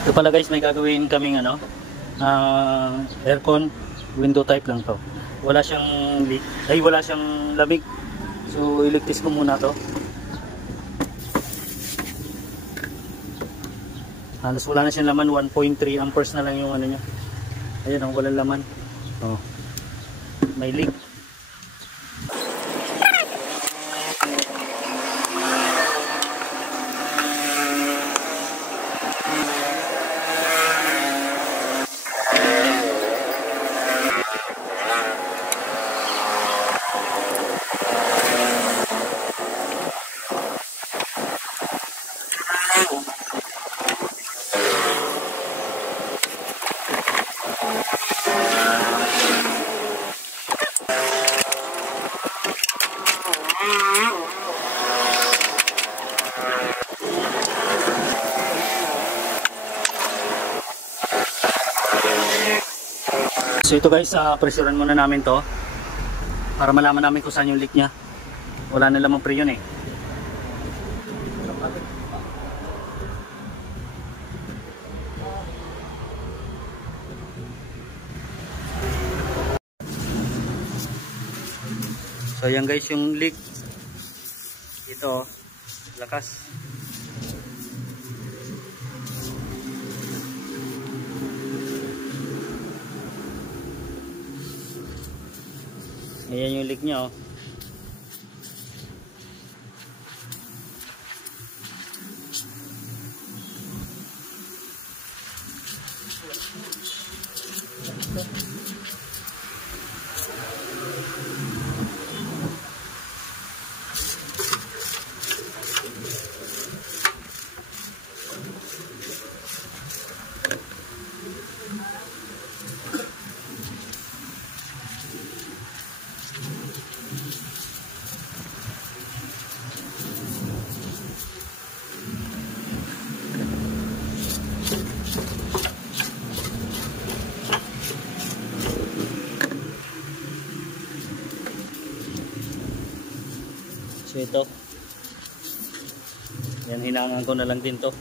Ito pala guys, may gagawin kaming aircon, window type lang to. Wala siyang leak, wala siyang lamig. So iligtis ko muna to. Halos wala na siyang laman, 1.3 amperes na lang yung ano niya. Ayan oh, walang laman. Oh. May leak. So ito guys, pressurean muna namin to para malaman namin kung saan yung leak nya. Wala na lamang pre yun eh. So ayan guys yung leak. Ito, lakas. Ayan yung leak nya oh. So ito, yan, hinangan ko na lang din to.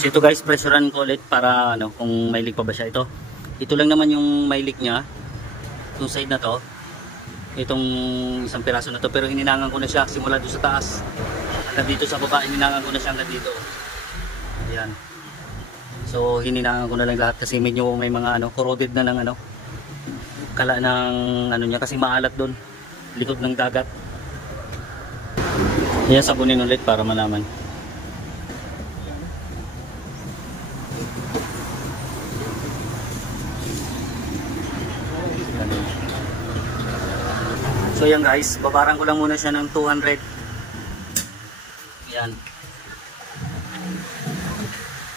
So ito guys, pressurean ko ulit para kung may leak pa ba siya. Ito lang naman yung may leak nya. Itong side na to. Itong isang piraso na to, pero hininangan ko na siya simula doon sa taas hanggang dito sa baba. Hininangan ko na siya hanggang dito. Ayan. So hininangan ko na lang lahat kasi medyo may mga corroded na ng kala ng niya kasi maalat doon. Likod ng dagat. Ayan, sabunin ulit para malaman. So yan guys, babaran ko lang muna siya ng 200. Yan.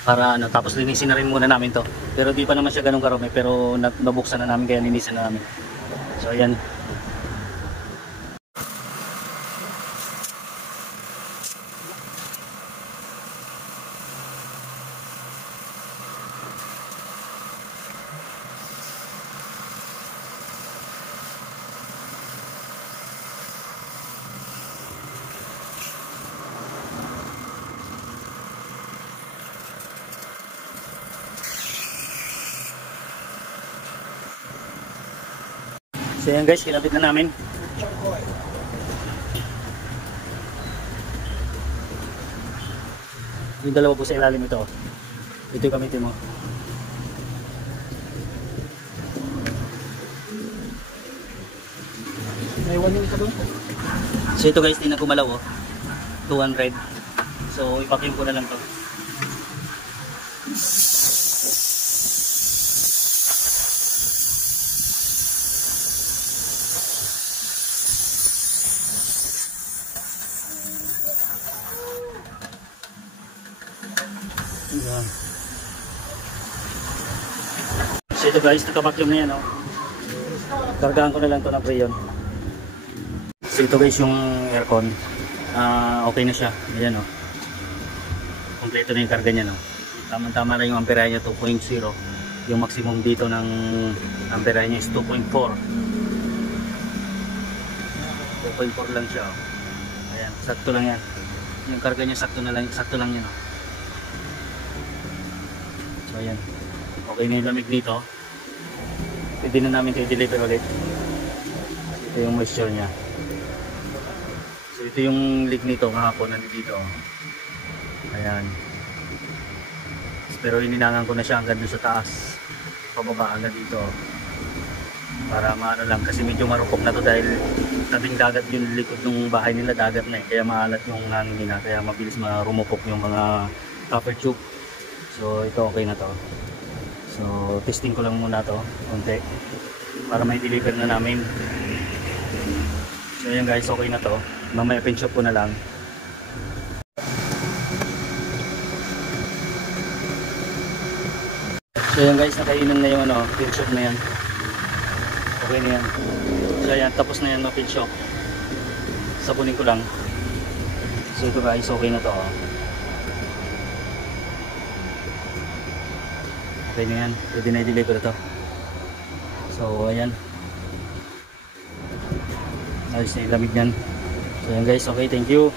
Para tapos linisin na rin muna namin to. Pero di pa naman siya ganun karami, pero nabuksan na namin kaya linisin na namin. So yan. So yan guys, kinabit na namin. Yung dalawa po sa ilalim ito. Ito yung gamitin mo. May 1 yung isa doon. So ito guys, di na gumalaw oh. 200. So ipakim ko na lang to. Yan. So ito guys, nakapakyum na yan oh. Kargahan ko na lang to ng Freon. So ito guys yung aircon. Okay na siya. Ayan oh. Kompleto na yung karga niya no. Tama-tama na yung amperahe niya 2.0. Yung maximum dito ng amperahe niya is 2.4. 2.4 lang siya oh. Ayan, sakto lang yan. Yung karga niya sakto lang yan oh. So ayan. Okay na yung lamig dito. Pwede na namin ito i-deliver ulit. Ito yung moisture niya. So ito yung leak nito kahapon nandito. Ayan. Pero ininangan ko na siya hanggang doon sa taas. Pababa hanggang dito. Para maano lang kasi medyo marupok na to dahil tabing dagat yung likod ng bahay nila, dagat na eh. Kaya maalat yung hangin nila. Kaya mabilis marumupok yung mga copper tube. So ito okay na to. So testing ko lang muna to konti para may deliver na namin. So ayan guys, okay na to. Mamaya pin shop ko na lang. So ayan guys, nakainom na yung pin shop na yan. Okay na yan. So ayan, tapos na yan pin shop. Sabunin ko lang. So ito guys, okay na to oh. Okay na yan, pwede na i-deliver ito. So ayan, ayos na yung lamig yan. So ayan guys, okay, thank you.